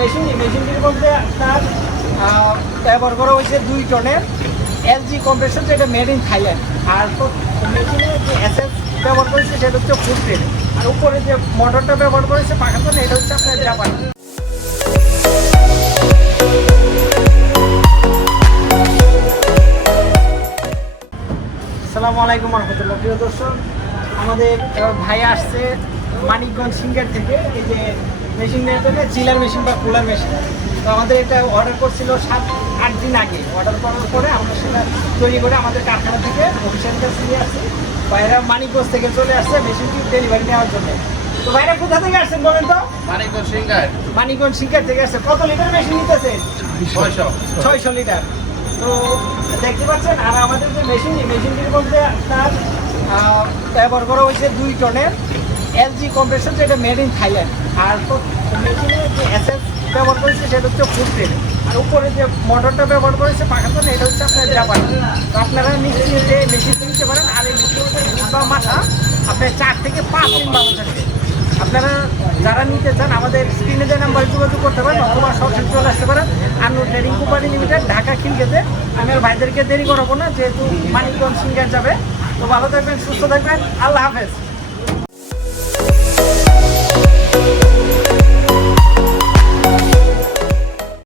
মেশিনটি মেশিনটির মধ্যে আপনার ব্যবহার করা হয়েছে দুই টনের এলজি কম্প্রেসর যেটা মেড ইন থাইল্যান্ড আর মেশিনে যে এসএস ব্যবহার করেছে সেটা হচ্ছে ফুড গ্রেড আর উপরে যে মোটরটা ব্যবহার করেছে জন্য এটা হচ্ছে আপনার জাপানি আসসালামু আলাইকুম রহমতুল্লাহ, প্রিয় দর্শক। আমাদের ভাই আসছে মানিকগঞ্জ সিঙ্গার থেকে। এই যে মেশিন নেওয়ার জন্য চিলার মেশিন বা কুলার মেশিন তো আমাদের এটা অর্ডার করছিল সাত আট দিন আগে। অর্ডার করার পরে আমরা সেটা তৈরি করে আমাদের কারখানা থেকে অফিসের কাছে নিয়ে আসছি। ভাইরা মানিকগঞ্জ থেকে চলে আসছে মেশিনটি ডেলিভারি নেওয়ার জন্য। তো ভাইরা কোথা থেকে আসছেন বলেন তো? মানিকগঞ্জ সিঙ্গার মানিকগঞ্জ সিঙ্গার থেকে আসছে। কত লিটার মেশিন নিতেছে? ছয়শো। ছয়শো লিটার তো দেখতে পাচ্ছেন আর আমাদের যে মেশিন মেশিনটির মধ্যে আপনার ব্যবহার করা হয়েছে দুই টনের। এলজি কম্প্রেসর যেটা মেড ইন থাইল্যান্ড আর তো মেশিনে যে এসএস ব্যবহার করেছে, সেটা হচ্ছে গ্রেড আর উপরে যে মোটরটা ব্যবহার করেছে জন্য এটা হচ্ছে আপনার জাপানি তো আপনারা নিশ্চিন্তে মেশিন কিনতে পারেন। আর এই মেশিনটা বা মাথা আপনার চার থেকে পাঁচ দিন ভালো থাকবে আপনারা যারা নিতে চান, আমাদের স্ক্রিনে যে নাম্বার যোগাযোগ করতে পারেন, অথবা সরাসরি চলে আসতে পারেন। Anu trading company limited Dhaka খিলগেতে আমি আর ভাইদেরকে দেরি করাবো না, যেহেতু মানিকগঞ্জ সিঙ্গার যাবে। তো ভালো থাকবেন, সুস্থ থাকবেন। আল্লাহ হাফেজ।